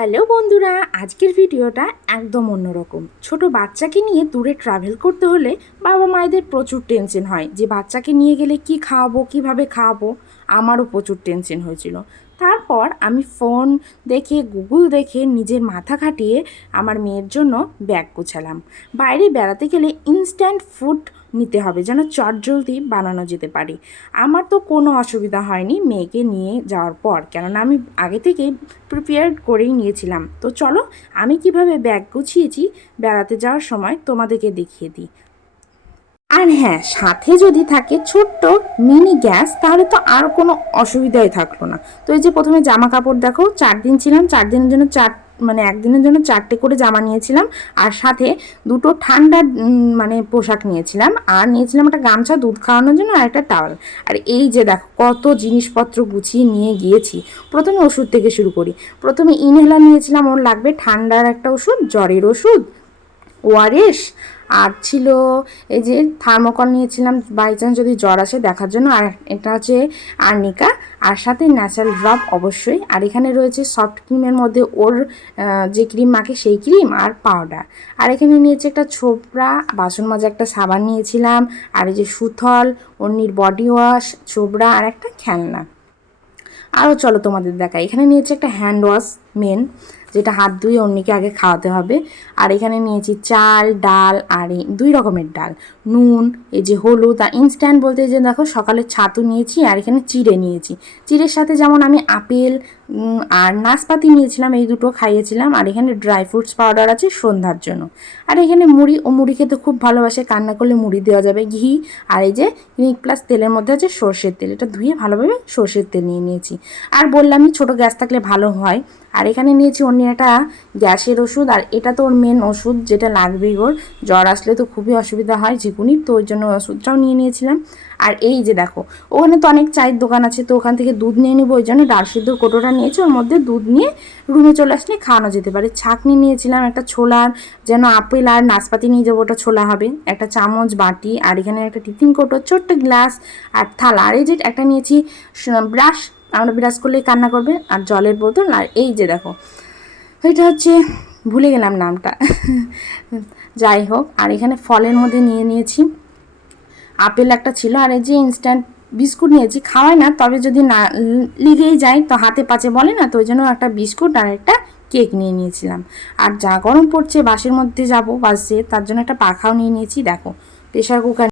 Hello বন্ধুরা, আজকের ভিডিওটা একদম অন্যরকম। ছোট বাচ্চাকে নিয়ে দূরে ট্রাভেল করতে হলে বাবা মায়েদের প্রচুর টেনশন হয় যে বাচ্চাকে নিয়ে গেলে কি খাওয়াবো, কিভাবে খাওয়াবো। আমারও প্রচুর টেনশন হয়েছিল। তারপর আমি ফোন দেখে, গুগল দেখে, নিজের মাথা খাটিয়ে আমার মেয়ের জন্য ব্যাগ গোছালাম। বাইরে বেড়াতে গেলে ইনস্ট্যান্ট ফুড নিতে হবে, যেন চটজলদি বানানো যেতে পারে। আমার তো কোনো অসুবিধা হয়নি মেয়েকে নিয়ে যাওয়ার পর, কেননা আমি আগে থেকে প্রিপেয়ার করেই নিয়েছিলাম। তো চলো আমি কিভাবে ব্যাগ গুছিয়েছি বেড়াতে যাওয়ার সময় তোমাদেরকে দেখিয়ে দিই। আর হ্যাঁ, সাথে যদি থাকে ছোট্ট মিনি গ্যাস, তাহলে তো আর কোনো অসুবিধাই থাকলো না। তো এই যে প্রথমে জামা কাপড় দেখো, 4 দিন ছিলাম, 4 দিনের জন্য একদিনের জন্য 4টে করে জামা নিয়েছিলাম। আর সাথে দুটো ঠান্ডা পোশাক নিয়েছিলাম। আর নিয়েছিলাম একটা গামছা দুধ খাওয়ানোর জন্য, আর একটা টাওয়াল। আর এই যে দেখো কত জিনিসপত্র গুছিয়ে নিয়ে গিয়েছি। প্রথমে ওষুধ থেকে শুরু করি। প্রথমে ইনহেলার নিয়েছিলাম, ওর লাগবে ঠান্ডার একটা ওষুধ, জ্বরের ওষুধ, ওআরএস। আর ছিল এই যে থার্মোকল নিয়েছিলাম বাই চান্স যদি জ্বর আসে দেখার জন্য। আর এটা হচ্ছে আর্নিকা। আর সাথে ন্যাচারাল ড্রপ অবশ্যই। আর এখানে রয়েছে সফট ক্রিমের মধ্যে ওর যে ক্রিম মাখে সেই ক্রিম আর পাউডার। আর এখানে নিয়েছি একটা ছোবড়া, বাসন মাজা একটা সাবান নিয়েছিলাম। আর এই যে সুথল, অন্যির বডি ওয়াশ, ছোবড়া আর একটা খেলনা। আরও চলো তোমাদের দেখাই। এখানে নিয়েছি একটা হ্যান্ড ওয়াশ মেন, যেটা হাত ধুয়ে অন্যকে আগে খাওয়াতে হবে। আর এখানে নিয়েছি চাল, ডাল, আর 2 রকমের ডাল, নুন, এই যে হলুদ। আর ইনস্ট্যান্ট বলতে যে দেখো সকালে ছাতু নিয়েছি। আর এখানে চিড়ে নিয়েছি। চিড়ের সাথে যেমন আমি আপেল আর নাশপাতি নিয়েছিলাম, এই দুটো খাইয়েছিলাম। আর এখানে ড্রাই ফ্রুটস পাউডার আছে সন্ধ্যার জন্য। আর এখানে মুড়ি, ও মুড়ি খেতে খুব ভালোবাসে, কান্না করলে মুড়ি দেওয়া যাবে, ঘি। আর এই যে ক্লিনিক প্লাস তেলের মধ্যে আছে সর্ষের তেল, এটা ধুয়ে ভালোভাবে সর্ষের তেল নিয়ে নিয়েছি। আর বললামই ছোটো গ্যাস থাকলে ভালো হয়। আর এখানে নিয়েছি অন্য একটা গ্যাসের ওষুধ। আর এটা তো ওর মেন ওষুধ, যেটা লাগবেই ওর। জ্বর আসলে তো খুবই অসুবিধা হয় ঝিকুনির, তো ওই জন্য ওষুধটাও নিয়ে নিয়েছিলাম। আর এই যে দেখো ওখানে তো অনেক চায়ের দোকান আছে, তো ওখান থেকে দুধ নিয়ে নেবো, ওই জন্য ডাল সিদ্ধর কোটোটা নিয়েছি, ওর মধ্যে দুধ নিয়ে রুমে চলে আসলে খাওয়ানো যেতে পারে। ছাঁকনি নিয়েছিলাম একটা ছোলার, যেন আপেল আর নাশপাতি নিয়ে যাবো, ওটা ছোলা হবে। একটা চামচ, বাটি। আর এখানে একটা টিফিন কোটো, ছোট্ট গ্লাস আর থালা। আর এই যে একটা নিয়েছি ব্রাশ, আমরা ব্রাশ করলেই কান্না করবে। আর জলের বোতল। আর এই যে দেখো এটা হচ্ছে, ভুলে গেলাম নামটা, যাই হোক। আর এখানে ফলের মধ্যে নিয়ে নিয়েছি আপেল একটা ছিল। আর এই যে ইনস্ট্যান্ট বিস্কুট নিয়েছি, খাওয়াই না, তবে যদি না লেগেই যায় তো হাতে পাচে বলে না, তো ওই জন্য একটা বিস্কুট আর একটা কেক নিয়ে নিয়েছিলাম। আর যা গরম পড়ছে, বাসের মধ্যে যাব বাসে, তার জন্য একটা পাখাও নিয়ে নিয়েছি। দেখো প্রেশার কুকার।